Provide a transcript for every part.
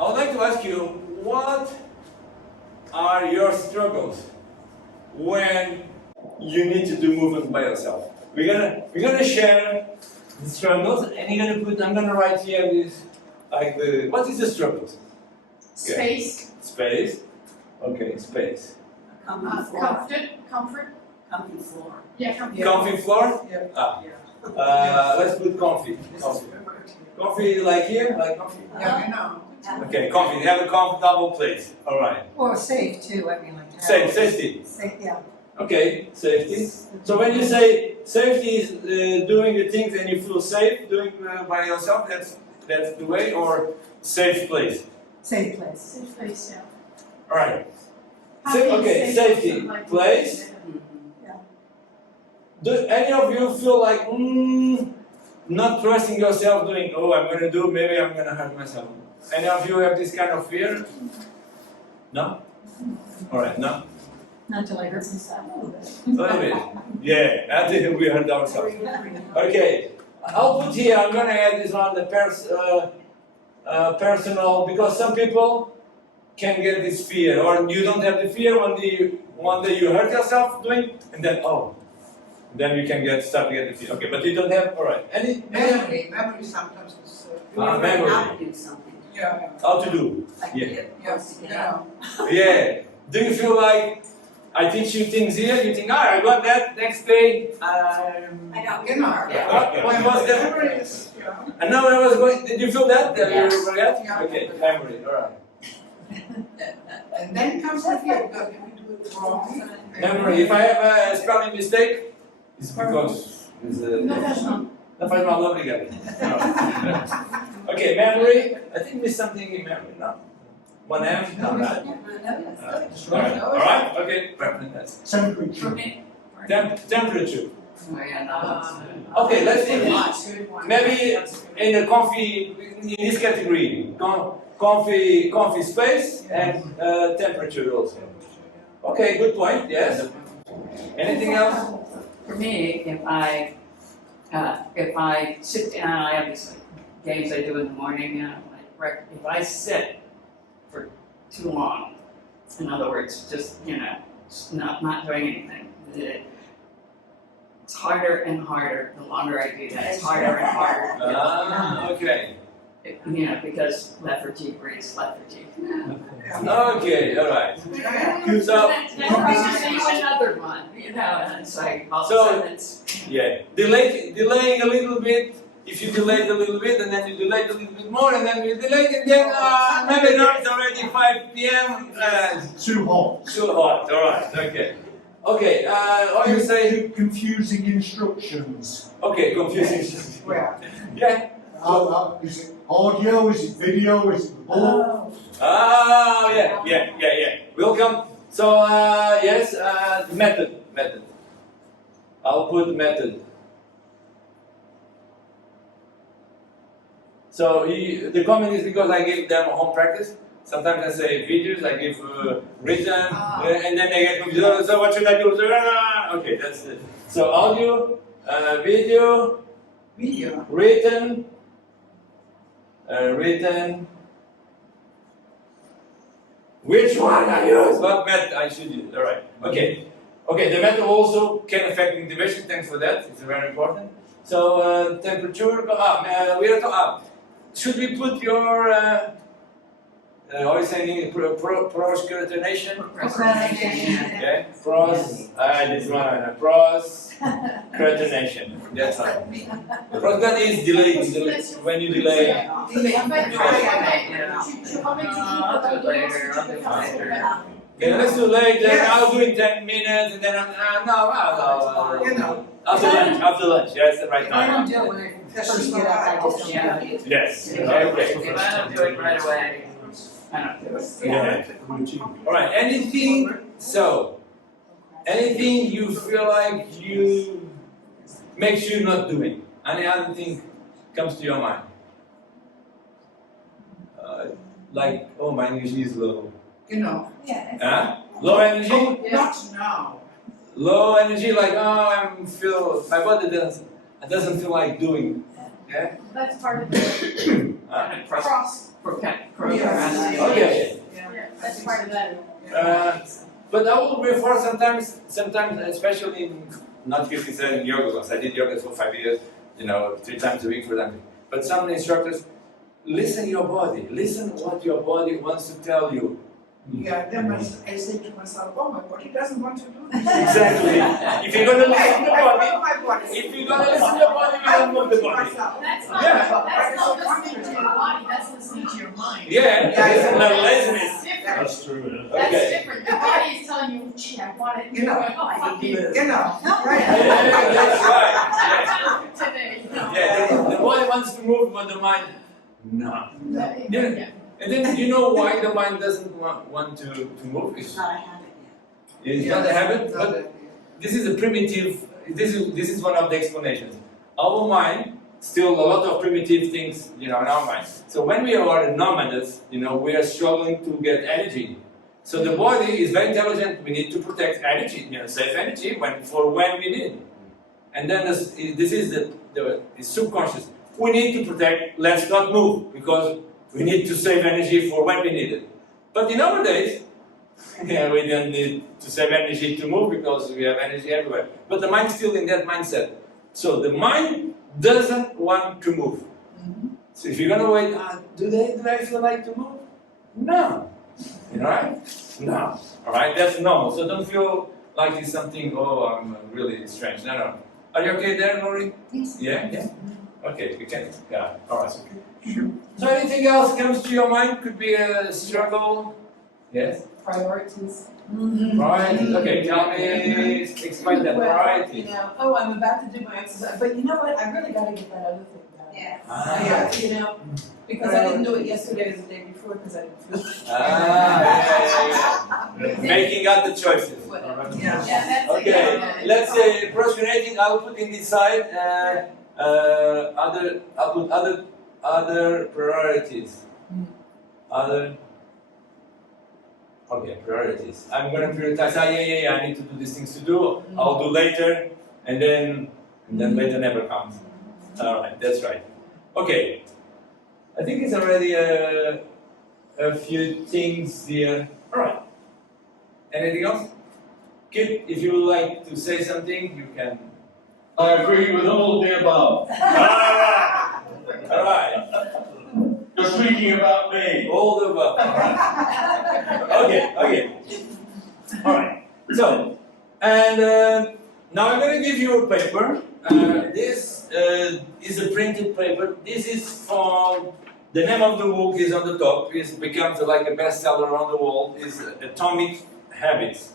I would like to ask you, what are your struggles when you need to do movement by yourself? We're gonna share the struggles, and you're gonna put. I'm gonna write here this what is the struggles? Space. Space. Okay, space. Comfort. Comfy floor. Yeah, comfy. Comfy floor. Yeah. Let's put comfy. Comfy, like here, like comfy. Yeah, I know. Okay, comfy. Have a comfortable place. All right. Or safe too, I mean, like. Safety. Safe, yeah. Okay, safety. So when you say safety is doing the things and you feel safe doing by yourself, that's the way, or safe place. Safe place. Safe place, yeah. All right. Happy, Okay, safe, safety like place. Yeah. Do any of you feel like not trusting yourself, doing? Oh, I'm gonna do. Maybe I'm gonna hurt myself. Any of you have this kind of fear? No. All right. No. Not till I hurt myself. A little bit. Yeah, I think we hurt ourselves. Okay, I'll put here, I'm gonna add this on the personal, because some people can get this fear, or you don't have the fear one day you hurt yourself doing, and then then you can start to get the fear. Okay, but you don't have, alright. Memory sometimes is memory. How to do something. yeah. How to do? Like Yeah. get wants to get out. Yeah. Do you feel like I teach you things here, you think, I got that, next day, I don't get hard. when was that? Memory is, yeah. And now I was going, did you feel that? Yes. You forget? Yeah. Okay, memory, alright. And then comes the fear, because if you do it wrong. Memory, if I have a spelling mistake, it's because it's that's not. faz mal, obrigado. No. Okay, memory, I think there's something in memory, no? One M? No, not. Alright, okay, Temperature. temperature. Oh, yeah, no, Okay, let's think. Maybe in a in this category, comfy space and temperature also. Okay, good point, yes. Anything else? For me, if I sit down, I have these games I do in the morning, if I sit for too long, in other words, just, not doing anything, it's harder and harder the longer I do that. It's harder and harder. Okay. Because lethargy breeds lethargy. Okay, alright. So, Then another one, and it's like all of a sudden it's. yeah, delaying a little bit. If you delayed a little bit, and then you delayed a little bit more, and then you delayed, and then maybe now it's already 5 p.m. Too hot. Too hot. Alright, okay. Okay, or you say, Confusing instructions. okay, confusing. Where? Yeah. Is it audio? Is it video? Is it both? Oh, yeah. Welcome. So, yes, method. I'll put method. So, the comment is because I give them a home practice. Sometimes I say videos, I give written, and then they get confused. So, what should I do? Okay, that's it. So, audio, video, written. Which one I use? What method I should use? All right. Okay. Okay. The method also can affect integration. Thanks for that. It's very important. So temperature go up. We are to up. Should we put your always saying proscrutination? Okay. This one. Proscrutination. That's right. Proscrutination is delay. When you delay. I'll do it later. Okay, let's do later. I'll do it in 10 minutes, and then no. After lunch. Yeah, it's the right I time. don't do it when I first get up, I just don't Yeah. do it. Yes. If Okay. I don't do it right away, I don't do it. Yeah. All right. Anything? So, anything you feel like makes you not doing? Any other thing comes to your mind? Like, oh, my energy is low. Yeah. Huh? Low energy? Not now. Low energy, like, oh, my body doesn't feel like doing Yeah? That's part of the And cross, cross, procrastination. Okay. yeah, that's part of that. But I will refer sometimes, especially in, not 57 yoga class. I did yoga for 5 years, 3 times a week for them. But some instructors, listen your body. Listen what your body wants to tell you. Yeah, then I say to myself, oh, my body doesn't want to do this. Exactly. If you're gonna listen to the I body, follow my body. if you're gonna listen to your body, you don't move the body. That's not, Yeah. that's not listening to your body, that's listening to your mind. Yeah, it's a little laziness. That's different. That's true, That's Okay. different. The body is telling you, gee, I want it. You know, You're going, oh, fuck you. You know, right? Yeah, that's right. Today, no. Yeah, the body wants to move, but the mind, no. Yeah. And then you know why the mind doesn't want to move? It's Not a habit it's not a habit, but this is a primitive, this is one of the explanations. Our mind, still a lot of primitive things, in our mind. So when we are nomads, we are struggling to get energy. So the body is very intelligent, we need to protect energy, save energy for when we need. And then this is the subconscious. We need to protect, let's not move, because we need to save energy for when we need it. But in our days, we don't need to save energy to move because we have energy everywhere. But the mind's still in that mindset. So the mind doesn't want to move. So if you're gonna wait, do I feel like to move? No. Right? No. Alright, that's normal. So don't feel like it's something, I'm really strange. No. Are you okay there, Lori? Yes. Yeah? Okay, you can. Yeah, alright. Sure. So anything else comes to your mind? Could be a struggle? Yes? Priorities. Priorities. Okay, tell me, explain that. Well, Priorities. I'm about to do my exercise, but you know what? I really gotta get that other thing done. Yes. Ah. Because I didn't do it yesterday or the day before because I didn't feel Yeah. Making other choices. whatever. Yeah. Yeah, that's Okay, it. let's say procrastinating. I'll put in this side. I'll put other priorities. Okay, priorities. I'm gonna prioritize. I need to do these things to do. I'll do later, and then later never comes. All right, that's right. Okay, I think it's already a few things here. All right. Anything else? Kid, if you would like to say something, you can. I agree with all of the above. All right. You're speaking about me. All the above. Okay. All right. So, and now I'm going to give you a paper. This is a printed paper. This is from, the name of the book is on the top. It becomes like a bestseller around the world. It's Atomic Habits.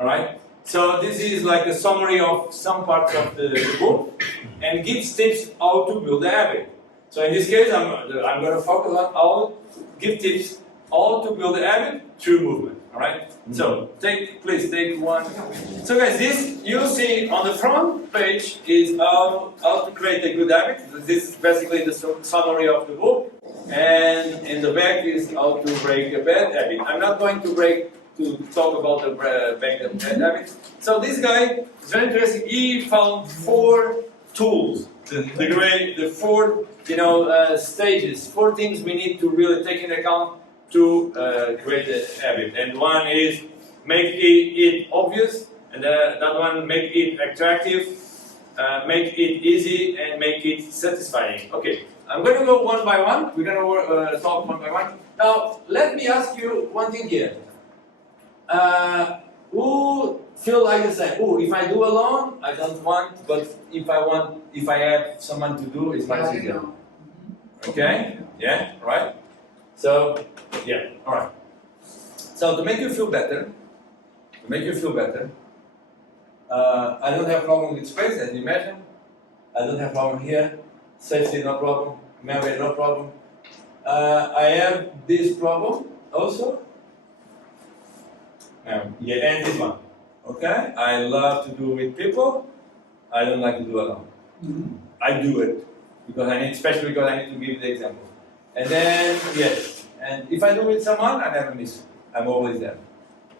All right. So this is like a summary of some parts of the book, and gives tips how to build a habit. So in this case, I'm going to focus on how give tips how to build a habit through movement. All right. So please take one. So guys, this you see on the front page is how to create a good habit. This is basically the summary of the book, and in the back is how to break a bad habit. I'm not going to talk about the break a bad habit. So this guy is very interesting. He found 4 tools. The 4 stages, 4 things we need to really take into account to create a habit. And one is make it obvious, and that one make it attractive, make it easy, and make it satisfying. Okay, I'm going to go one by one. We're going to talk one by one. Now, let me ask you one thing here. Who feel like the same? Oh, if I do alone, I don't want, but if I have someone to do, it's much easier. Okay? Yeah? Right? So, yeah, alright. So to make you feel better, I don't have problem with space, as you imagine. I don't have problem here. Safety, no problem. Memory, no problem. I have this problem also. Yeah, and this one. Okay? I love to do with people. I don't like to do alone. I do it especially because I need to give the example. And then, yes, and if I do with someone, I never miss it. I'm always there.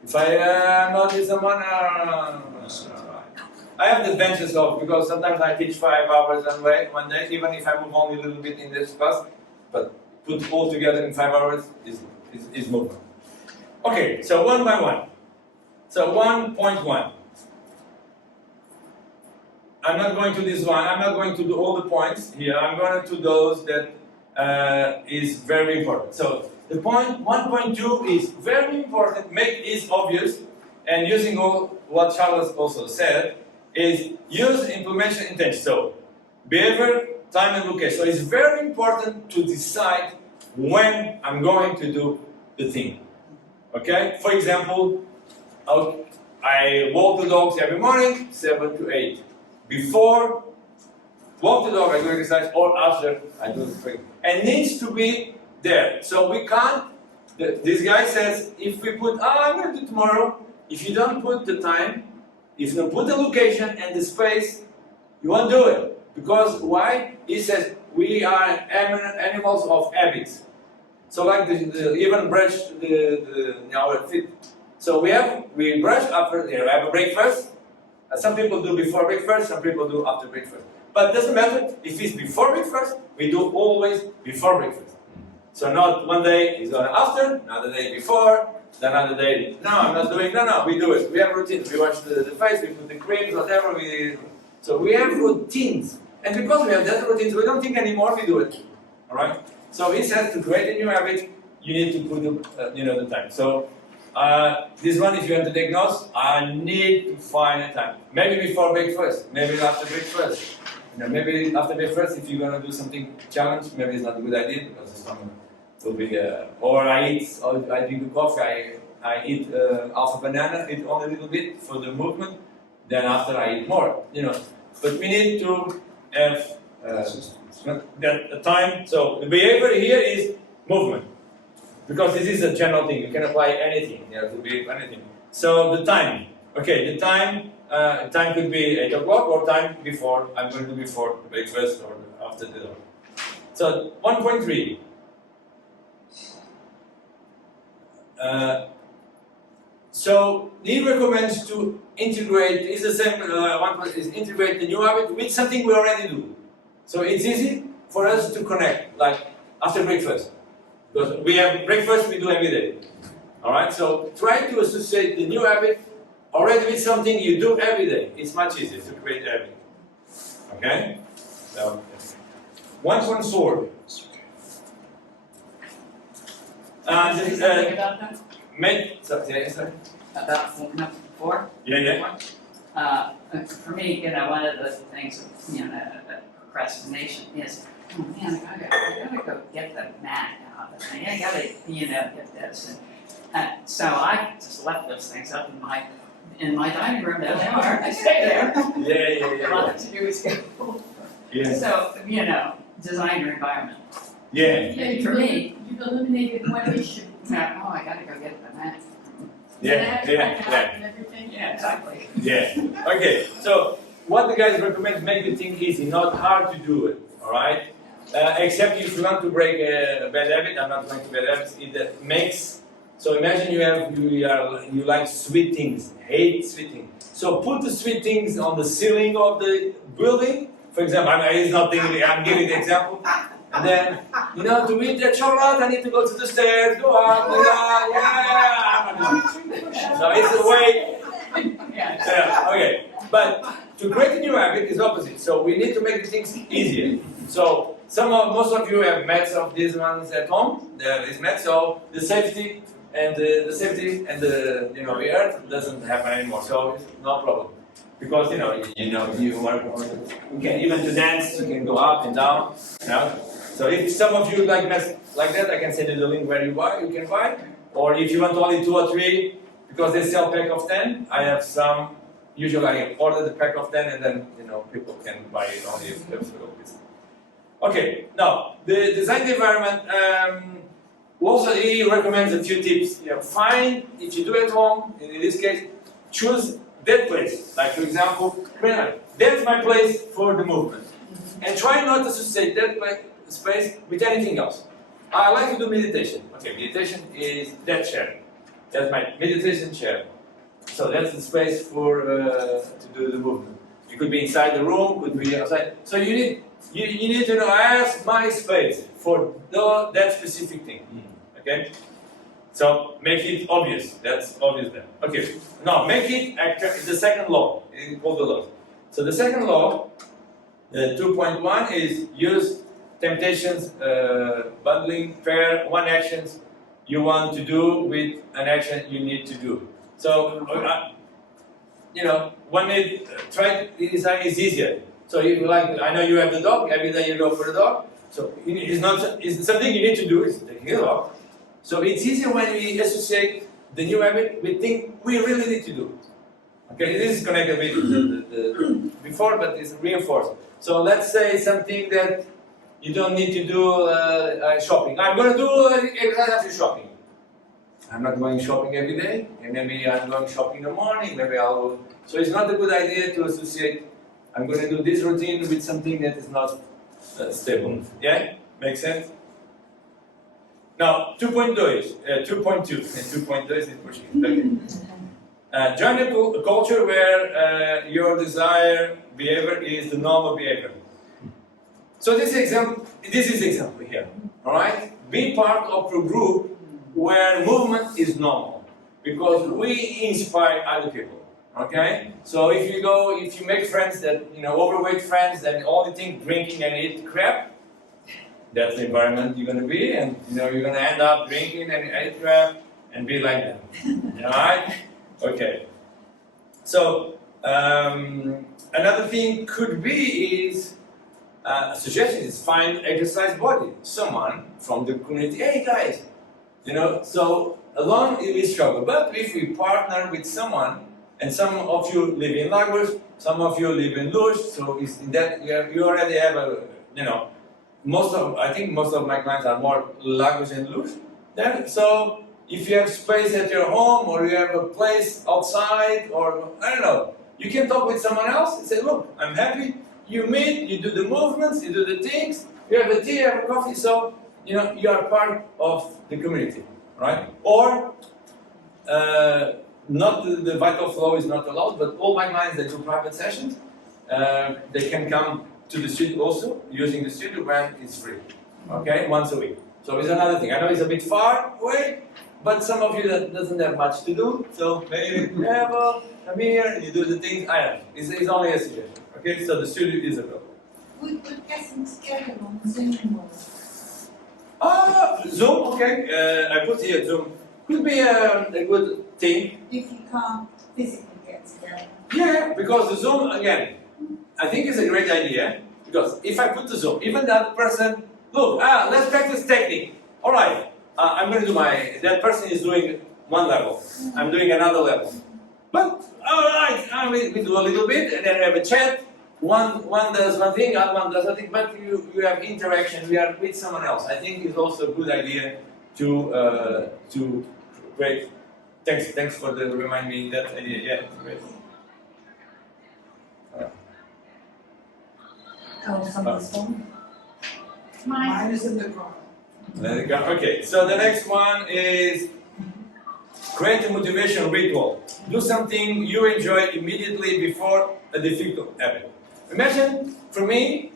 If I am not with someone, I have the advantage of, because sometimes I teach 5 hours one day, even if I move only a little bit in this class, but put all together in 5 hours is movement. Okay, so one by one. So 1.1. I'm not going to this one, I'm not going to do all the points here, I'm going to do those that is very important. So the point 1.2 is very important, make this obvious, and using all what Charles also said, is use implementation intention. So behavior, time and location. So it's very important to decide when I'm going to do the thing. Okay? For example, I walk the dogs every morning, 7 to 8. Before walk the dog, I do exercise, or after I do the thing. And needs to be there. So we can't, this guy says, if we put, I'm going to do tomorrow, if you don't put the time, if you don't put the location and the space, you won't do it. Because why? He says, we are animals of habits. So like even brush our feet. So we brush after, we have a breakfast. Some people do before breakfast, some people do after breakfast. But it doesn't matter, if it's before breakfast, we do always before breakfast. So not one day is after, another day before, another day, no, I'm not doing, no, we do it. We have routines, we wash the face, we put the creams, whatever, so we have routines. And because we have that routines, we don't think anymore, we do it. Alright? So he says to create a new habit, you need to put the time. So this one, if you want to take notes, I need to find a time. Maybe before breakfast, maybe after breakfast. Maybe after breakfast, if you're going to do something challenge, maybe it's not a good idea because the stomach will be. Or I drink a coffee, I eat half a banana, eat only a little bit for the movement. Then after I eat more. But we need to have that time. So the behavior here is movement. Because this is a general thing, you can apply anything, to be anything. So the time, okay, the time could be 8 o'clock or time before, I'm going to do before breakfast or after the dinner. So 1.3. So he recommends to integrate, it's the same, is integrate the new habit with something we already do. So it's easy for us to connect, like after breakfast. Because we have breakfast, we do every day. Alright, so try to associate the new habit already with something you do every day. It's much easier to create a habit. Okay? So, 1.4. Something about that? Sorry. About number 4? Yeah. For me, one of the things, procrastination is, oh man, I gotta go get the mat out. I gotta, get this. And so I just left those things up in my dining room. There they are. I stay there. Yeah. All I have to do is go. Yeah. So, design your environment. Yeah. For me, You've eliminated one issue. I gotta go get the mat. Yeah. And everything. Yeah, exactly. Yeah. Okay. So what the guys recommend, make the thing easy, not hard to do it. All right. Except if you want to break a bad habit. I'm not going to bad habits. It makes. So imagine you like sweet things, hate sweet things. So put the sweet things on the ceiling of the building. For example, I'm giving the example. And then, to eat that chocolate, I need to go to the stairs, go up, So it's a way. Yeah, okay. But to create a new habit is opposite. So we need to make the things easier. So most of you have mats of these ones at home. There is mats, so the safety and the earth doesn't happen anymore. So it's no problem. Because you work on it. You can even to dance, you can go up and down. So if some of you like mess like that, I can send you the link where you can buy. Or if you want only 2 or 3, because they sell pack of 10, I have some. Usually I order the pack of 10 and then people can buy it only if they have Okay, now the design environment. Also, he recommends a few tips. Find, if you do at home, in this case, choose that place. Like for example, that's my place for the movement. And try not to associate that space with anything else. I like to do meditation. Okay, meditation is that chair. That's my meditation chair. So that's the space for to do the movement. It could be inside the room, could be outside. So you need to know, ask my space for that specific thing. Okay? So make it obvious. That's obvious then. Okay. Now make it the second law. It's called the law. So the second law, 2.1 is use temptations, bundling, pair one actions you want to do with an action you need to do. So one is try design is easier. So you I know you have the dog. Every day you go for the dog. So it's something you need to do. It's taking the dog. So it's easier when we associate the new habit with things we really need to do. Okay, this is connected with the before, but it's reinforced. So let's say something that you don't need to do shopping. I'm going to do exercise after shopping. I'm not going shopping every day, and maybe I'm going shopping in the morning. Maybe I'll. So it's not a good idea to associate. I'm going to do this routine with something that is not stable. Yeah, makes sense. Now 2.2 is 2.2 is Portuguese. Okay. Join a culture where your desired behavior is the normal behavior. So this is example here. All right. Be part of a group where movement is normal, because we inspire other people. Okay. So if you make friends that overweight friends that only think drinking and eat crap, that's the environment you're going to be, and you're going to end up drinking and eat crap and be like that. All right. Okay. So another thing could be is a suggestion is find exercise body, someone from the community. Hey guys, so alone we struggle, but if we partner with someone, and some of you live in Lagos, some of you live in Luz, so it's in that you already have I think most of my clients are more Lagos and Luz. Then so. If you have space at your home, or you have a place outside, or I don't know, you can talk with someone else and say, look, I'm happy. You meet, you do the movements, you do the things, you have a tea, you have a coffee, so you are part of the community, right? Or not the vital flow is not allowed, but all my clients that do private sessions, they can come to the studio also, using the studio when it's free, okay, once a week. So it's another thing. I know it's a bit far away, but some of you that doesn't have much to do, so maybe come here, you do the things. I don't know. It's only a suggestion. Okay, so the studio is available. We could get them together on Zoom. Zoom, okay. I put here Zoom. Could be a good thing. If you can't physically get together. Yeah, because the Zoom, again, I think is a great idea. Because if I put the Zoom, even the other person, look, let's practice technique. All right. I'm going to do that person is doing one level, I'm doing another level. But, all right, we do a little bit, and then we have a chat. One does one thing, other one does something, but you have interaction, we are with someone else. I think it's also a good idea to create. Thanks for reminding me that idea, yeah, great. Somebody's phone. Mine is in the car. There you go. Okay, so the next one is create a motivation ritual. Do something you enjoy immediately before a difficult habit. Imagine, for me,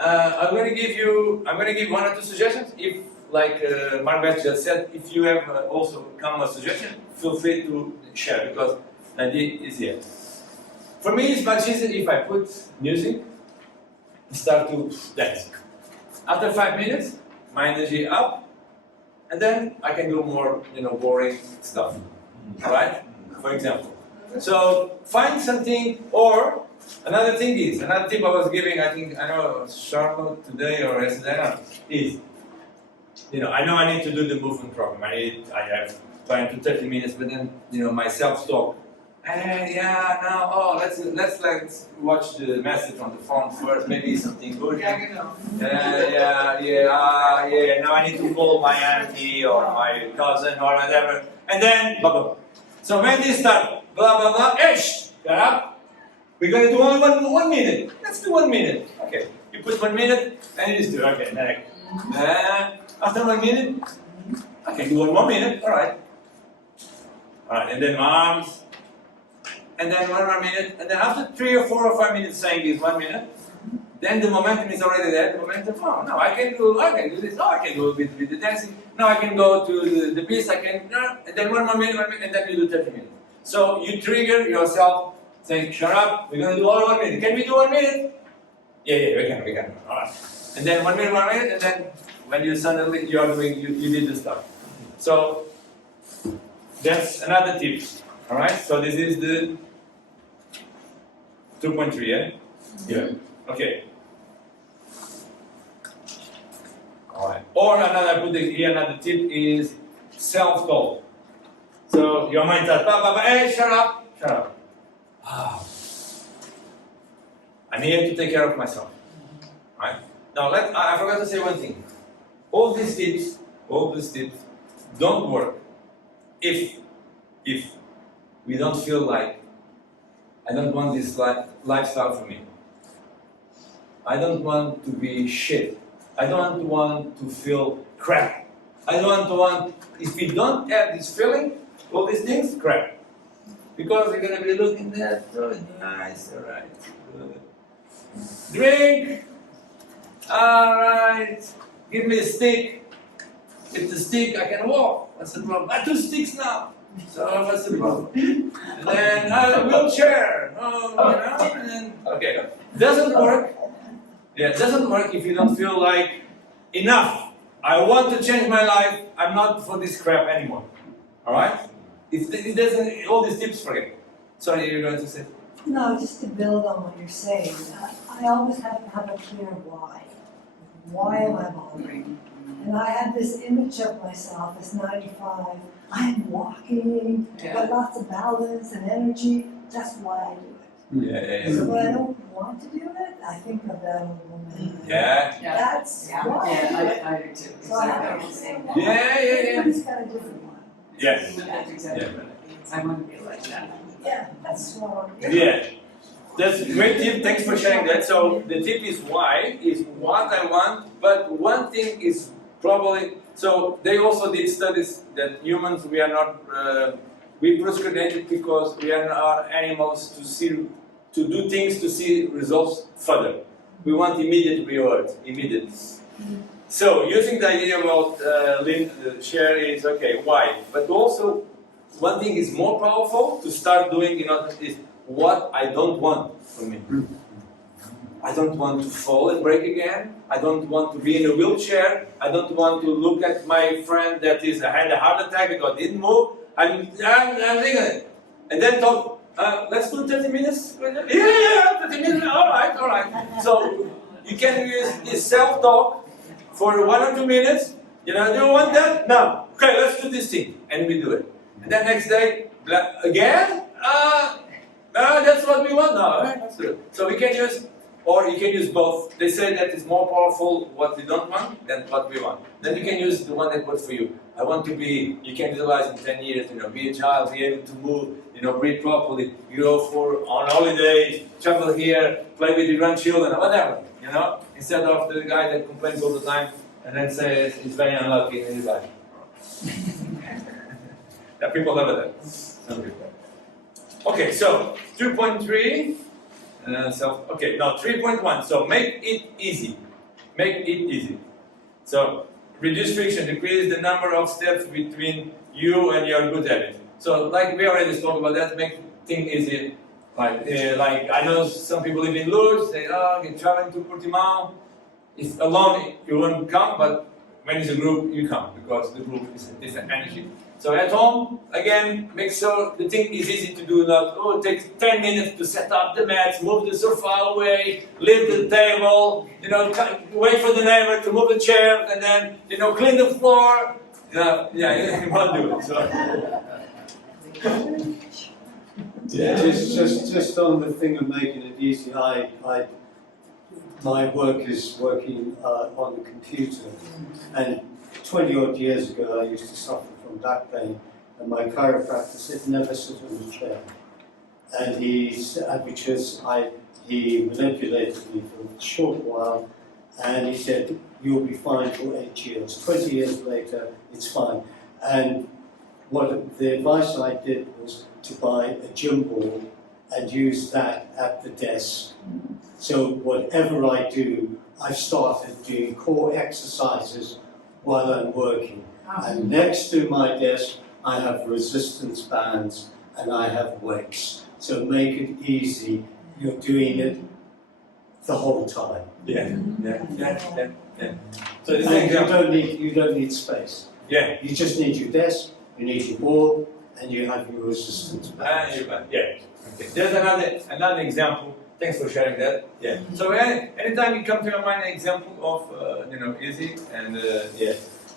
I'm going to give one or two suggestions. If, like Margaret just said, if you have also come a suggestion, feel free to share, because the idea is here. For me, it's much easier if I put music and start to dance. After 5 minutes, my energy up, and then I can do more, boring stuff. All right? For example. So find something, or another tip I was giving, I know Charlotte today or yesterday, is, I know I need to do the movement program. I have 20 to 30 minutes, but then, my self-talk. Let's watch the message on the phone first, maybe something good. Now I need to call my auntie or my cousin or whatever, and then blah blah. So when they start blah blah blah, get up. We're going to do only one minute. Let's do 1 minute. Okay, you put 1 minute and you just do. Okay, next. After 1 minute, okay, do 1 more minute. All right, and then arms. and then 1 more minute, and then after 3 or 4 or 5 minutes saying this 1 minute, then the momentum is already there. The momentum, oh, no, I can do this. Oh, I can do a bit with the dancing. Now I can go to the beast. I can, and then 1 more minute, and then you do 30 minutes. So you trigger yourself, saying, "Shut up! We're gonna do all 1 minute. Can we do 1 minute? Yeah, we can. All right. And then 1 minute, and then when you suddenly you are doing, you did the stuff. So that's another tip. All right. So this is the 2.3. Yeah. Okay. Alright. Or another, put here another tip is self-talk. So your mind says, hey, shut up. Ah. I need to take care of myself. Right? Now I forgot to say one thing. All these tips don't work if we don't feel like I don't want this lifestyle for me. I don't want to be shit. I don't want to feel crap. If we don't have this feeling, all these things, crap. Because we're going to be looking at, so nice, alright, good. Drink, alright, give me a stick. With the stick I can walk, what's the problem? I have 2 sticks now, so what's the problem? And then a wheelchair, and then, okay, doesn't work. Yeah, it doesn't work if you don't feel like, enough, I want to change my life, I'm not for this crap anymore. Alright? If it doesn't, all these tips, forget. Sorry, you're going to say? No, just to build on what you're saying, I always have to have a clear why. Why am I bothering? And I have this image of myself as 95. I'm walking, got lots of balance and energy. That's why I do it. Yeah. So when I don't want to do it, I think of that old woman. Yeah. That's why I do it. I do too. So I have to say that. Yeah. Everybody's got a different one. Yes. That's exactly right. I want to be like that. Yeah, that's what I'm Yeah. That's a great tip, thanks for sharing that. So the tip is why, is what I want, but one thing is probably, so they also did studies that humans, we are not, we procrastinate because we are not animals to do things to see results further. We want immediate rewards, immediate. So using the idea about share is okay, why? But also one thing is more powerful to start doing, is what I don't want from me. I don't want to fall and break again. I don't want to be in a wheelchair. I don't want to look at my friend that had a heart attack because didn't move. I'm thinking, and then talk. Let's do 30 minutes. Yeah, 30 minutes. All right. So you can use this self-talk for 1 or 2 minutes. Do you want that? No. Okay, let's do this thing, and we do it. And then next day, again. That's what we want now. Let's do it. So we can use, or you can use both. They say that it's more powerful what we don't want than what we want. Then you can use the one that works for you. I want to be, you can visualize in 10 years, be a child, be able to move, breathe properly, you go on holidays, travel here, play with your grandchildren, whatever, instead of the guy that complains all the time and then says he's very unlucky in his life. Yeah, people love that. Some people. Okay, so 2.3, okay, now 3.1, so make it easy. Make it easy. So, reduce friction, decrease the number of steps between you and your good habit. So, like we already spoke about that, make things easy. Like I know some people live in Lourdes, say, you're traveling to Portimão. If alone, you won't come, but when it's a group, you come, because the group is a different energy. So at home, again, make sure the thing is easy to do, it takes 10 minutes to set up the mats, move the sofa away, lift the table, wait for the neighbor to move the chair, and then, clean the floor. You won't do it. So. Yeah, just on the thing of making it easy, my work is working on the computer, and 20 odd years ago I used to suffer from back pain, and my chiropractor said never sit in a chair, and he manipulated me for a short while, and he said you'll be fine for 8 years. 20 years later, it's fine. And the advice I did was to buy a gym ball and use that at the desk. So whatever I do, I've started doing core exercises while I'm working. And next to my desk, I have resistance bands and I have weights. So make it easy. You're doing it the whole time. Yeah. So this is an And example. you don't need space. Yeah. You just need your desk, you need your wall, and you have your resistance bands. Yeah. Okay. There's another example. Thanks for sharing that. Yeah. So anytime you come to your mind an example of easy and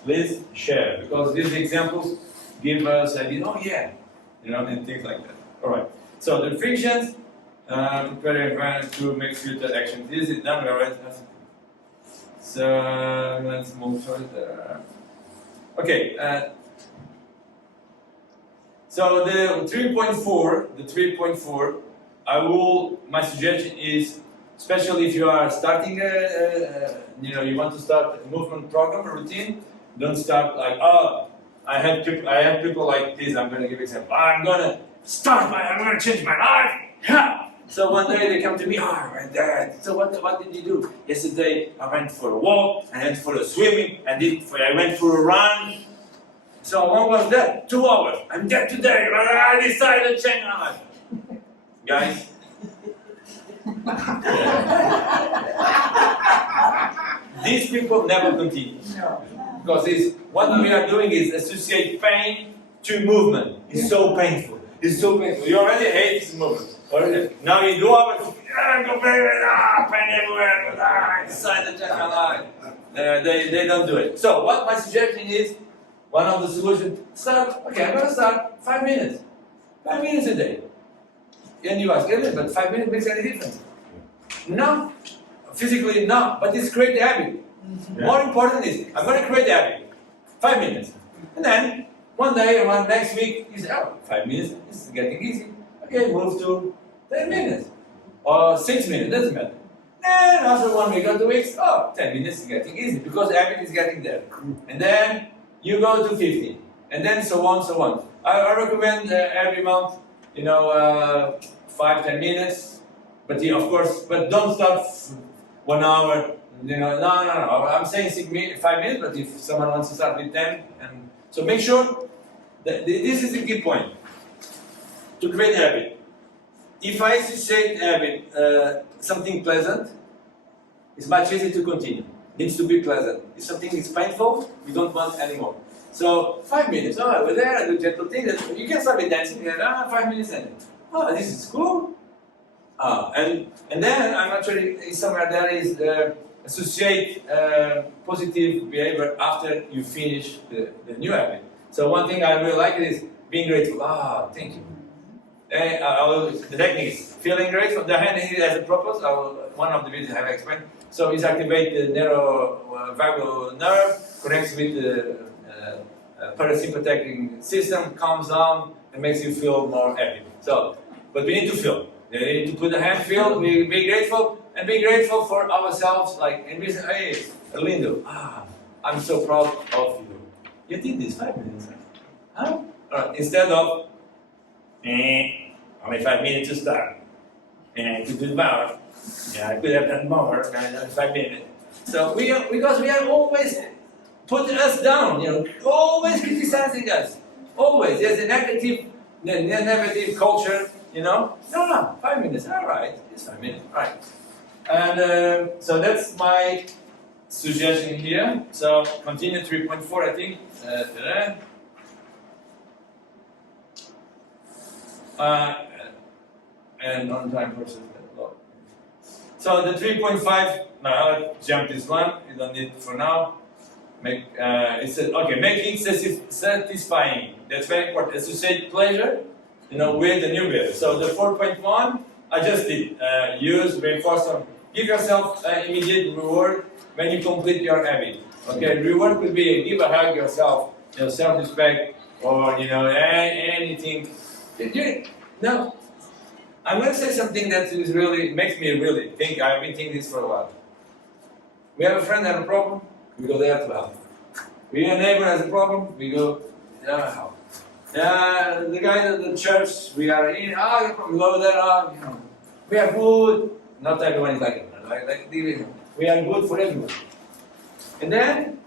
please share, because these examples give us idea. Oh yeah, and things like that. All right. So the frictions prepare environment to make future actions easy. Done. All right. So let's move further. Okay. So the 3.4, my suggestion is, especially if you are starting you want to start a movement program, a routine, don't start like, oh, I have people like this, I'm going to give example, I'm going to change my life, yeah. So one day they come to me, my dad, so what did you do? Yesterday I went for a walk, I went for a swimming, I went for a run. So what was that? 2 hours. I'm dead today, but I decided to change my life. Guys. These people never continue. No. Because what we are doing is associate pain to movement. It's so painful. It's so painful. You already hate this movement. Already. Now you do hours, pain everywhere, I decided to change my life. They don't do it. So what my suggestion is, one of the solutions, I'm going to start 5 minutes. 5 minutes a day. And you ask, but 5 minutes makes any difference? No. Physically, no. But it's create the habit. Yeah. More important is, I'm going to create the habit. 5 minutes. And then, one day or next week, you say, 5 minutes, this is getting easy. Okay, move to 10 minutes. Or 6 minutes, doesn't matter. Then after 1 week or 2 weeks, 10 minutes is getting easy because the habit is getting there. And then, you go to 15, and then so on. I recommend every month, 5-10 minutes, but of course, but don't start 1 hour. No. I'm saying 5 minutes, but if someone wants to start with 10, and so make sure that this is the key point to create habit. If I associate habit something pleasant, it's much easier to continue. Needs to be pleasant. If something is painful, we don't want anymore. So 5 minutes. We're there. I do gentle things. You can start with dancing. 5 minutes and this is cool. And then I'm actually somewhere there is associate positive behavior after you finish the new habit. So one thing I really like is being grateful. Thank you. The technique is feeling grateful. The hand has a purpose. One of the videos I have explained. So it's activate the neurovagal nerve, connects with the parasympathetic system, calms down, and makes you feel more happy. So, but we need to feel. We need to put the hand, feel, be grateful, and be grateful for ourselves. And we say, hey, Arlindo, I'm so proud of you. You did this 5 minutes. Huh? Instead of, only 5 minutes to start. To do more. Yeah, I could have done more than 5 minutes. So because we are always putting us down, always criticizing us. Always. There's a negative culture, No, 5 minutes, all right. It's 5 minutes, all right. And so that's my suggestion here. So continue 3.4, I think. And on-time process. So the 3.5, now I'll jump this one, you don't need it for now. Making satisfying, that's very important. Associate pleasure, with the new behavior. So the 4.1, I just did, use reinforcement. Give yourself immediate reward when you complete your habit. Okay, reward could be give a hug yourself, self-respect, or anything. No. I'm going to say something that makes me really think. I've been thinking this for a while. We have a friend that has a problem, we go there to help. We have a neighbor has a problem, we go there to help. The guy at the church we are in, we go there, we are good. Not everyone is like it. We are good for everyone. And then,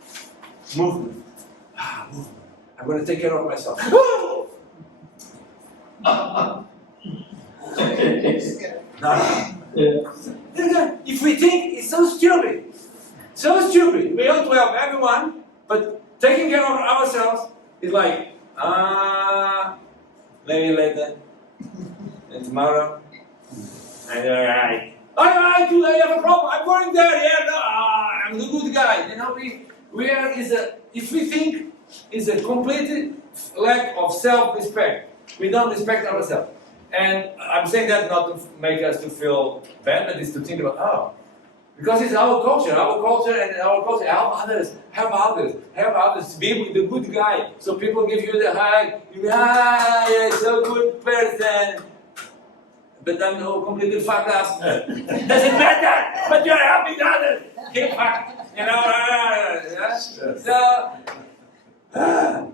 movement. Movement. I'm going to take care of myself. If we think it's so stupid, we want to help everyone, but taking care of ourselves is like, maybe later, and tomorrow, and alright. Alright, I have a problem. I'm going there. Yeah, no, I'm the good guy. You know, if we think it's a complete lack of self-respect. We don't respect ourselves. And I'm saying that not to make us to feel bad, but it's to think about, because it's our culture, and our culture, help others, be the good guy. So people give you the high, you're so good person. But I'm completely fucked up. Doesn't matter, but you're helping others. Keep fucked, So, and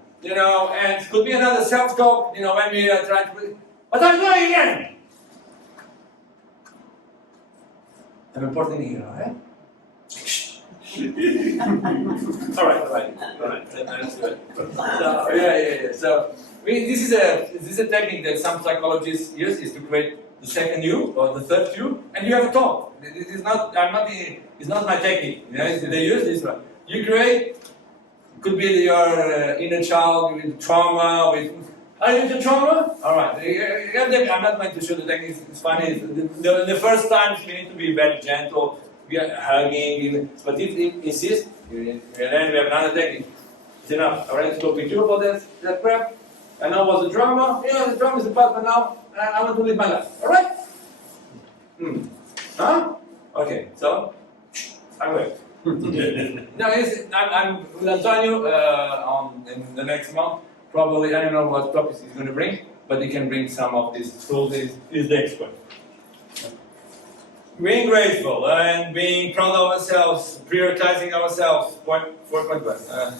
it could be another self-talk, when we are trying to, what are you doing again? I'm important here, right? All right. That's good. So, yeah. So, this is a technique that some psychologists use, is to create the second you or the third you, and you have a talk. It's not my technique. They use this one. You create. Could be your inner child with trauma. Are you into trauma? All right. I'm not going to show the technique. It's funny. The first times you need to be very gentle. We are hugging, but if you insist, and then we have another technique. It's enough. All right. Let's go picture about that crap. I know what's the drama. The drama is the past, but now I want to live my life. All right? Huh? Okay. So I wait. No, I'm with Antonio in the next month. Probably, I don't know what topics he's going to bring, but he can bring some of these tools. He's the expert. Being grateful and being proud of ourselves, prioritizing ourselves. Point 4.1.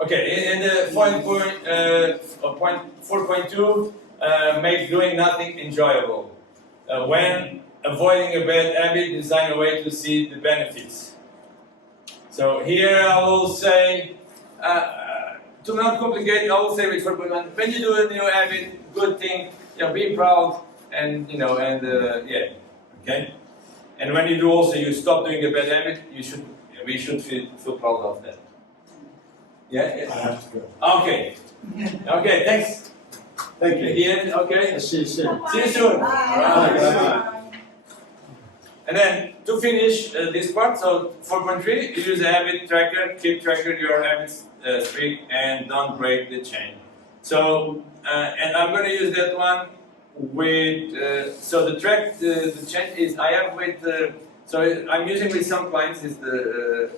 Okay, and the point 4.2 makes doing nothing enjoyable. When avoiding a bad habit, design a way to see the benefits. So here I will say, to not complicate, I will say with 4.1, when you do a new habit, good thing, be proud, and okay? And when you do also, you stop doing a bad habit, we should feel proud of that. Yeah? I have to go. Okay. Okay, thanks. Thank you. Ian, okay? I'll see you soon. See you soon. Bye. All right. And then to finish this part, so 4.3, use a habit tracker, keep track of your habits streak, and don't break the chain. So, and I'm going to use that one with, so the chain is, I have with, so I'm using with some clients is the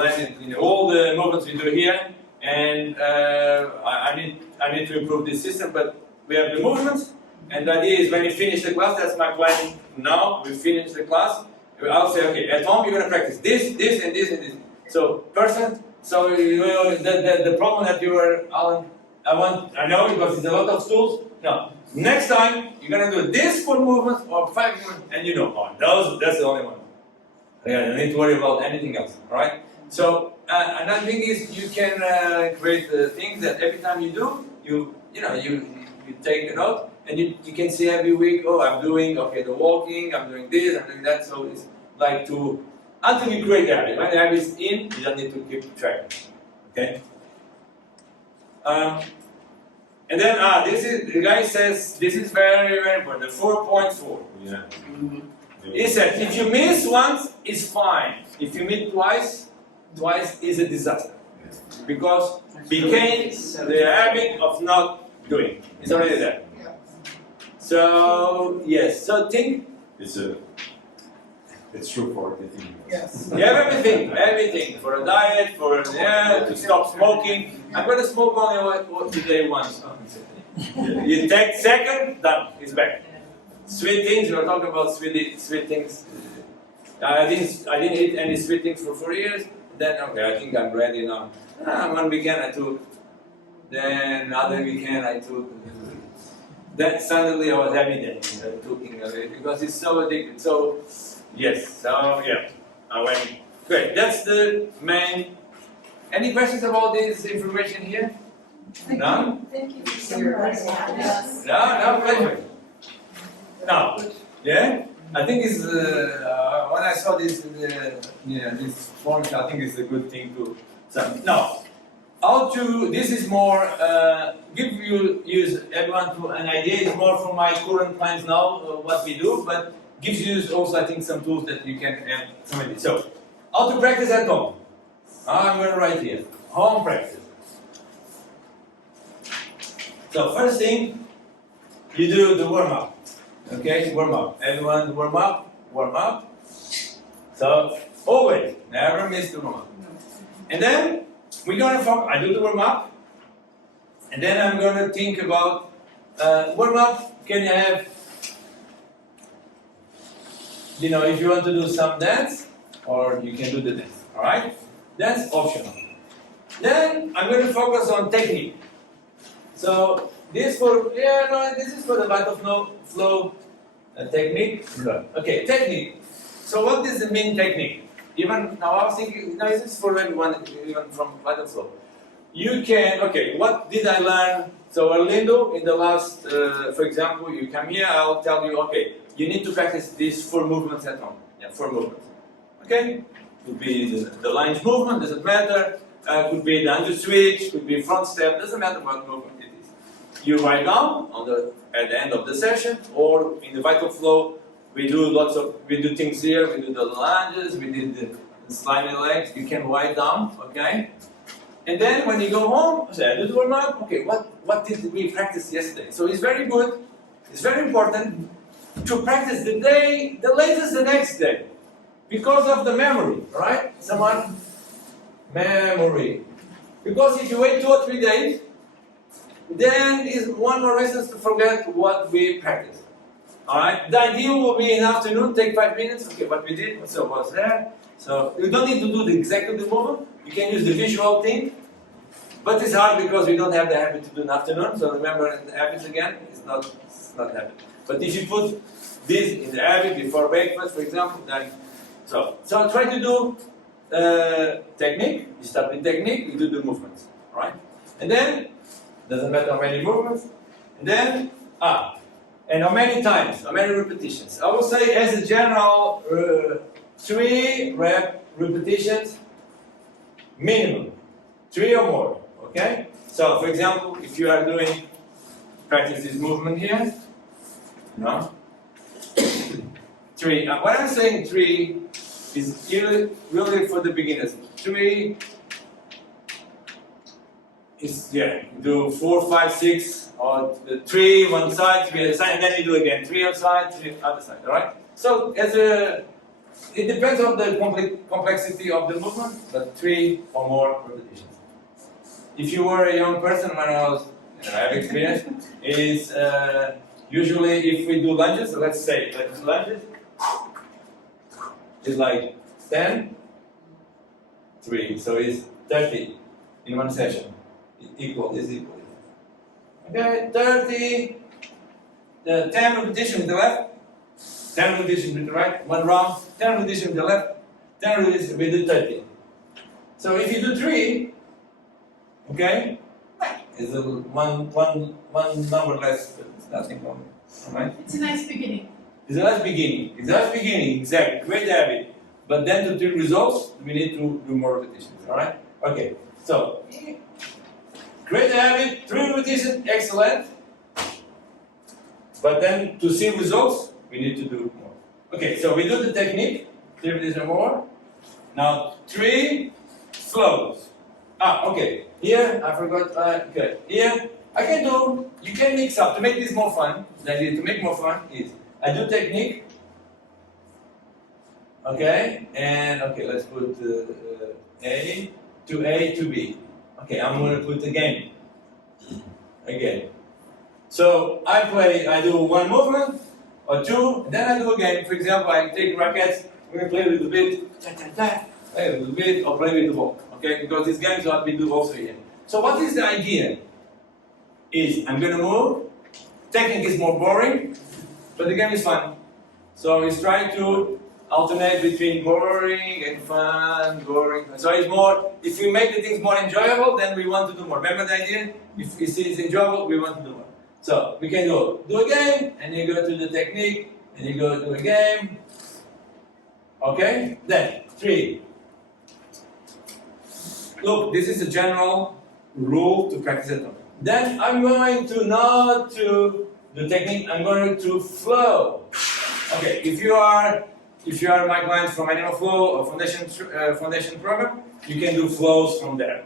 plan, all the movements we do here, and I need to improve this system, but we have the movements. And the idea is when you finish the class, that's my plan now, we finish the class, I'll say, okay, at home you're going to practice this, and this, and this. So, so the problem that you were, I know because it's a lot of tools, no. Next time, you're going to do this 4 movements or 5 movements, and that's the only one. You don't need to worry about anything else, alright? So, another thing is you can create the things that every time you do, you take a note, and you can see every week, I'm doing, the walking, I'm doing this, I'm doing that, so it's like until you create the habit. When the habit is in, you don't need to keep track, okay? And then, the guy says, this is very, very important, the 4.4. Yeah. He said, if you miss once, it's fine. If you miss twice is a disaster. Because became the habit of not doing. It's already there. So, yes, so think. It's true for everything. Yes. You have everything. For a diet, to stop smoking. I'm going to smoke only today once. You take second, done, it's back. Sweet things, we're talking about sweet things. I didn't eat any sweet things for 4 years. then okay, I think I'm ready now. One weekend I took, then other weekend I took. Then suddenly I was every day taking it because it's so addictive. So yes, so yeah, I went. Great, that's the main. Any questions about this information here? No? Thank you for summarizing. Yes. No, pleasure. No, yeah. I think it's when I saw this, this form, I think it's a good thing to. So no, how to? This is more give use everyone to an idea. It's more from my current plans now what we do, but gives you also I think some tools that you can add some of it. So how to practice at home? I'm going to write here home practice. So first thing, you do the warm up. Okay, warm up. Everyone warm up, warm up. So always, never miss the warm up. And then we're gonna I do the warm up, and then I'm gonna think about warm up. Can you have, if you want to do some dance, or you can do the dance. All right, that's optional. Then I'm going to focus on technique. So this is for the vital flow technique. Okay, technique. So what does it mean technique? Even now I was thinking, this is for everyone, even from vital flow. You can, what did I learn? So Arlindo, in the last, for example, you come here, I'll tell you, you need to practice these 4 movements at home. Yeah, 4 movements. Okay? Could be the lunge movement, doesn't matter. Could be the under switch, could be front step, doesn't matter what movement it is. You write down at the end of the session, or in the vital flow, we do things here, we do the lunges, we did the slimy legs, you can write down, okay? And then when you go home, I do the warm up, what did we practice yesterday? So it's very good, it's very important to practice the latest the next day. Because of the memory, right? Memory. Because if you wait 2 or 3 days, then is one more reason to forget what we practiced. Alright? The idea will be in the afternoon, take 5 minutes, what we did, so what's there. So you don't need to do exactly the movement, you can use the visual thing, but it's hard because we don't have the habit to do in the afternoon, so remember the habits again, it's not habit. But if you put this in the habit before breakfast, for example, then so try to do technique. You start with technique, you do the movements, right? And then doesn't matter how many movements. And then and how many times, how many repetitions. I will say as a general 3 repetitions minimum, 3 or more. Okay. So for example, if you are doing practice this movement here, 3. When I'm saying 3. Is really for the beginners. 3 is do 4, 5, 6, or 3 one side, 3 other side, and then you do again 3 outside, 3 other side. All right. So it depends on the complexity of the movement, but 3 or more repetitions. If you were a young person, when I have experience, is usually if we do lunges. So let's do lunges. It's like 10, 3, so it's 30 in one session. Equal. Okay, 30, 10 repetitions with the left, 10 repetitions with the right, 1 round, 10 repetitions with the left, 10 repetitions with the 30. So if you do 3, it's one number less, it's nothing wrong. Alright? It's a nice beginning. It's a nice beginning, exactly, great habit. But then to do results, we need to do more repetitions, alright? Okay, so, great habit, 3 repetitions, excellent. But then to see results, we need to do more. Okay, so we do the technique, 3 repetitions or more. Now, 3 flows. Okay, here, I forgot, here, you can mix up, to make this more fun, the idea to make more fun is, I do technique, and let's put A to B. I'm going to put again. So I do 1 movement, or 2, and then I do again. For example, I take rackets, we're going to play a little bit, a little bit, or play with the ball. Okay, because these games what we do also here. So what is the idea? Is I'm going to move. Technique is more boring, but the game is fun. So he's trying to alternate between boring and fun, boring. So it's more, if we make the things more enjoyable, then we want to do more. Remember the idea? If it's enjoyable, we want to do more. So we can do a game, and you go to the technique, and you go to a game. Okay? Then, 3. Look, this is a general rule to practice at home. Then I'm going to not to the technique, I'm going to flow. Okay, if you are my client from Animal Flow or foundation program, you can do flows from there.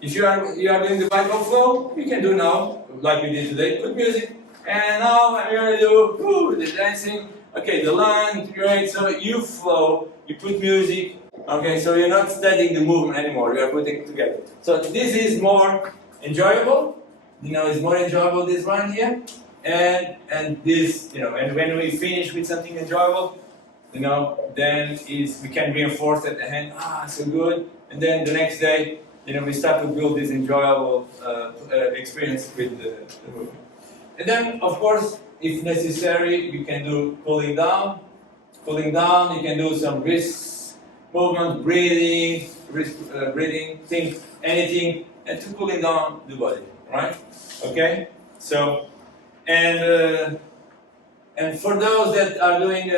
If you are doing the Bible flow, you can do now, like we did today, put music, and now I'm going to do the dancing. Okay, the line, great. So you flow, you put music. Okay, so you're not studying the movement anymore. You are putting it together. So this is more enjoyable. It's more enjoyable this one here, and this, and when we finish with something enjoyable, then we can reinforce at the hand. So good. And then the next day, we start to build this enjoyable experience with the movement. And then, of course, if necessary, we can do cooling down. Cooling down, you can do some wrist movement, breathing, think anything, and to cooling down the body, right? Okay. So, and for those that are doing,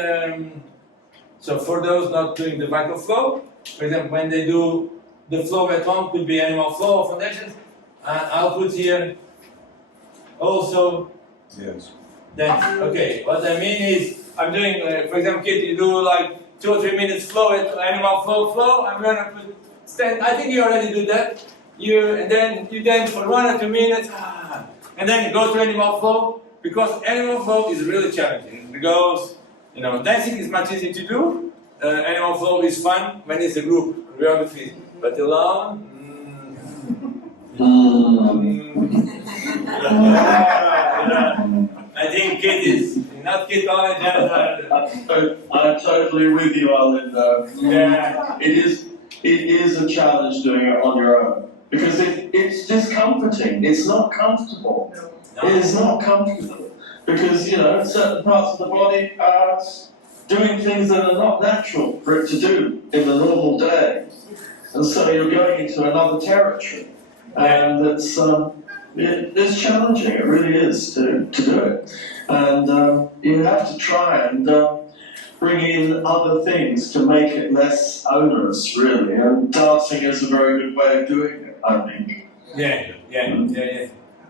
for those not doing the vital flow, for example, when they do the flow at home, could be animal flow or foundations. I'll put here also. Yes. Then, okay, what I mean is, I'm doing, for example, kid, you do like 2 or 3 minutes flow at animal flow. I'm gonna put stand. I think you already do that. And then you dance for 1 or 2 minutes, and then you go to animal flow, because animal flow is really challenging. Because dancing is much easier to do. Animal flow is fun when it's a group choreography, but alone. I think kid is not kid only. I'm totally with you, Arlindo. Yeah. It is a challenge doing it on your own because it's discomforting. It's not comfortable. No. It is not comfortable because certain parts of the body are doing things that are not natural for it to do in the normal day, and so you're going into another territory, and it's challenging. It really is to do it, and you have to try and bring in other things to make it less onerous, really. And dancing is a very good way of doing it, I think. Yeah.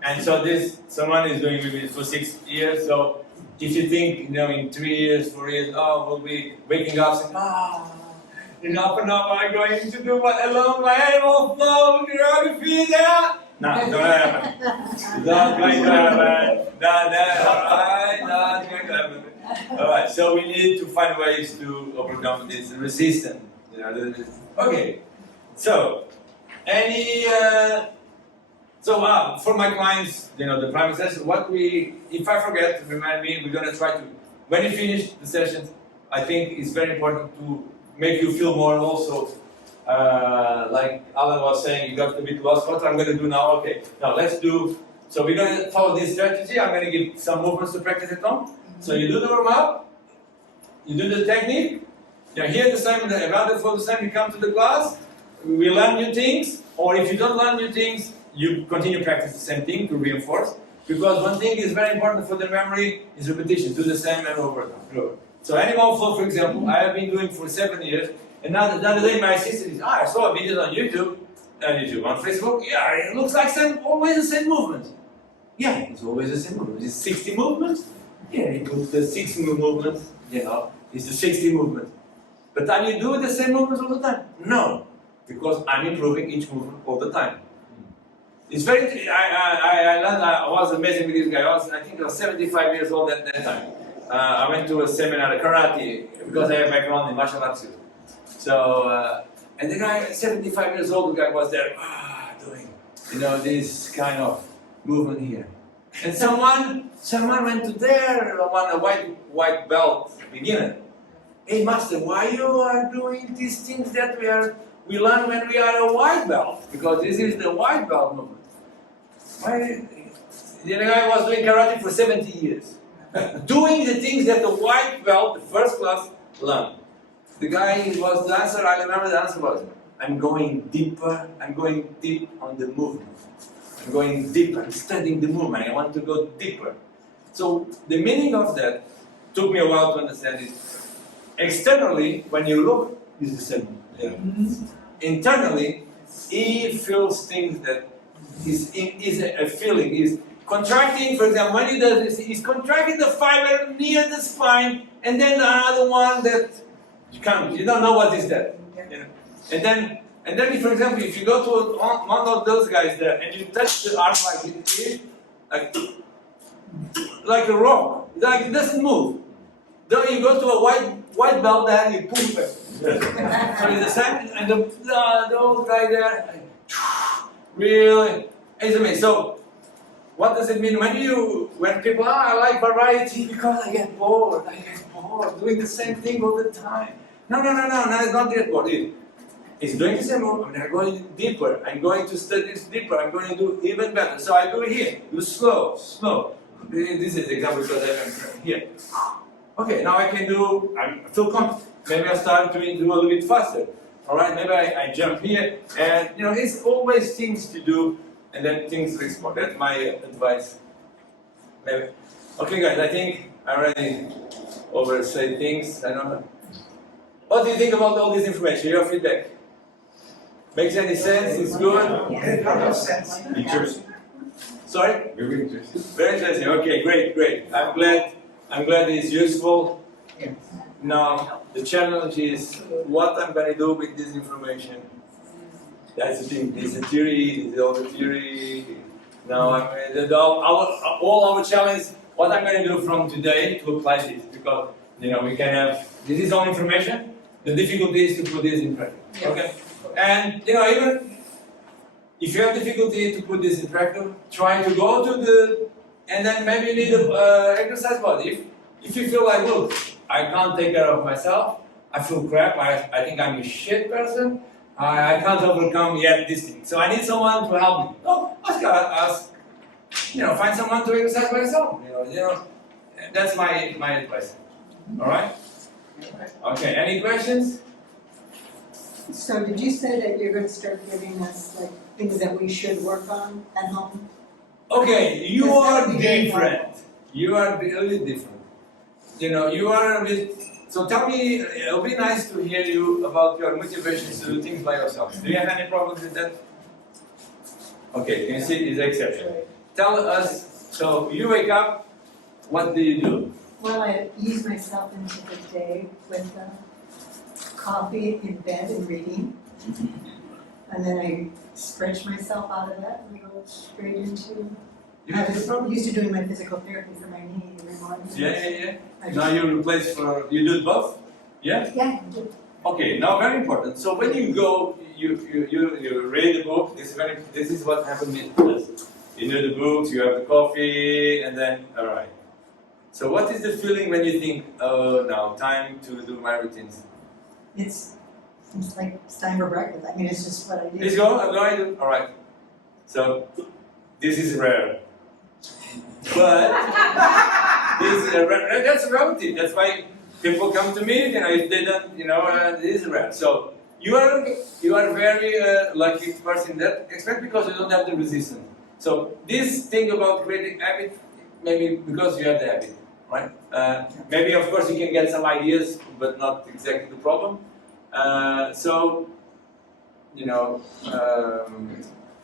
And so someone is doing with me for 6 years. So if you think, in 3 years, 4 years, we'll be waking up saying, in half an hour I'm going to do what alone my animal flow choreography there. No, don't happen. Not going to happen. Alright, not going to happen. Alright, so we need to find ways to overcome this resistance. Okay, so for my clients, the private session, if I forget, remind me, we're gonna try to, when you finish the sessions, I think it's very important to make you feel more also, like Alan was saying, you got a bit lost, what I'm gonna do now, okay, now let's do, so we're gonna follow this strategy, I'm gonna give some movements to practice at home. So you do the warm-up, you do the technique, here the same, rather for the same, you come to the class, we learn new things, or if you don't learn new things, you continue practice the same thing to reinforce. Because one thing is very important for the memory is repetition, do the same and over and over. So animal flow, for example, I have been doing for 7 years, and now the other day my assistant is, I saw a video on YouTube, on Facebook, it looks like always the same movement. Yeah, it's always the same movement. It's 60 movements. Yeah, it puts the 6 movements, it's the 60 movements. But are you doing the same movements all the time? No, because I'm improving each movement all the time. It's very, I was amazing with this guy. I think I was 75 years old at that time. I went to a seminar, karate, because I have background in martial arts. So, and the guy, 75 years old, the guy was there, doing, this kind of movement here. And someone went to there, won a white belt beginner. hey master, why you are doing these things that we learn when we are a white belt? Because this is the white belt movement. Why? The guy was doing karate for 70 years. Doing the things that the white belt, the first class, learned. The guy was the answer, I remember the answer was, I'm going deeper, I'm going deep on the movement. I'm going deep, I'm studying the movement, I want to go deeper. So the meaning of that took me a while to understand it. Externally, when you look, this is the same. Yeah. Internally, he feels things that is a feeling, is contracting, for example, when he does this, he's contracting the fiber near the spine, and then the other one that you don't know what is that. You know? And then, for example, if you go to one of those guys there and you touch the arm like a rock, like it doesn't move. Then you go to a white belt there and you pull it. So it's the same, and the old guy there, really, it's amazing. So, what does it mean when people, I like variety because I get bored doing the same thing all the time. No, it's not that bored. It's doing the same move, I'm going deeper, I'm going to study this deeper, I'm going to do even better. So I do it here, do slow. This is the example because I'm here. Okay, now I feel confident. Maybe I start to do a little bit faster. Alright, maybe I jump here, and it's always things to do, and then things to explore. That's my advice. Maybe. Okay guys, I think I already oversaid things. I don't know. What do you think about all this information? Your feedback? Makes any sense? It's good? It makes sense. Interesting. Sorry? Very interesting. Very interesting. Okay, great. I'm glad it's useful. Now, the challenge is what I'm going to do with this information. That's the thing. This is a theory, this is all the theory. Now, all our challenge, what I'm going to do from today to apply this, because we can have, this is all information. The difficulty is to put this in practice. Yes. Okay? And even if you have difficulty to put this in practice, try to go to and then maybe you need an exercise body. If you feel like, look, I can't take care of myself, I feel crap, I think I'm a shit person, I can't overcome yet this thing. So I need someone to help me. Oh, ask, find someone to exercise by yourself. That's my advice. All right? Okay, any questions? So did you say that you're going to start giving us like things that we should work on at home? Okay, you are different. You are really different. You are a bit. So tell me, it'll be nice to hear you about your motivations to do things by yourself. Do you have any problems with that? Okay, you can see it's exception. Tell us, so you wake up, what do you do? Well, I ease myself into the day with coffee in bed and reading. And then I stretch myself out of that and go straight into. I was used to doing my physical therapy for my knee every morning. Yeah. Now you replace you do both? Yeah? Yeah, I do. Okay, now very important. So when you go, you read the book, this is what happened with us. You know the books, you have the coffee, and then, alright. So what is the feeling when you think, oh, now time to do my routines? It's like it's time for breakfast. I mean, it's just what I do. Let's go, I'm going to, alright. So, this is rare. But, this is that's relative. That's why people come to me, if they don't, this is rare. So, you are very lucky person in that aspect because you don't have the resistance. So, this thing about creating habit, maybe because you have the habit, right? Maybe, of course, you can get some ideas, but not exactly the problem.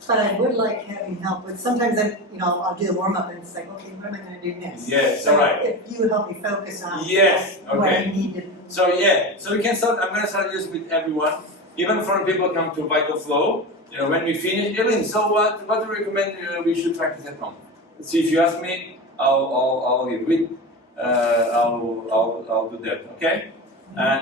But I would like having help with, sometimes I'll do the warm-up and it's like, okay, what am I going to do next? Yes, So alright. if you would help me focus on Yes, what I okay. need to. So we can start, I'm going to start this with everyone. Even for people come to Vital Flow, when we finish, Arlindo, so what do you recommend we should practice at home? See, if you ask me, I'll give it. I'll do that, okay?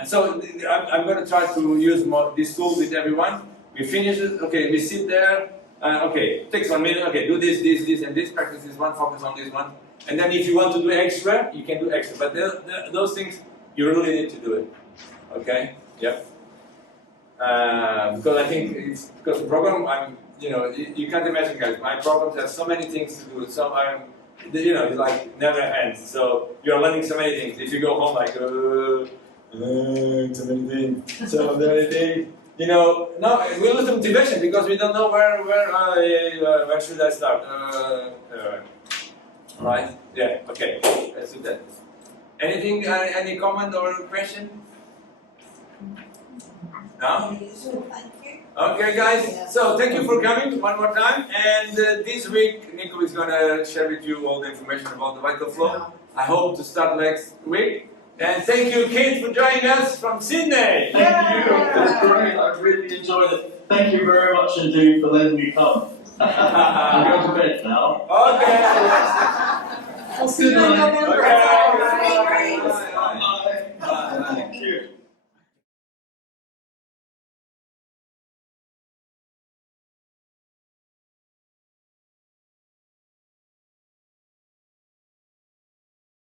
So I'm going to try to use this tool with everyone. We finish it, okay, we sit there, okay, takes 1 minute, okay, do this, and this, practice this one, focus on this one. And then if you want to do extra, you can do extra. But those things, you really need to do it. Okay, yeah. Because I think it's because the program, you can't imagine, guys. My programs have so many things to do. So it's like never ends. So you're learning so many things. If you go home like, so many things, so many things. No, we lose motivation because we don't know where should I start. Right? Yeah. Okay. Let's do that. Anything? Any comment or question? No? Okay, guys. So thank you for coming one more time. And this week, Nico is gonna share with you all the information about the vital flow. I hope to start next week. And thank you, Kate, for joining us from Sydney. Thank you, that's great, I really enjoyed it. Thank you very much indeed for letting me come. I'm going to bed now. Okay. I'll see you in November. Okay.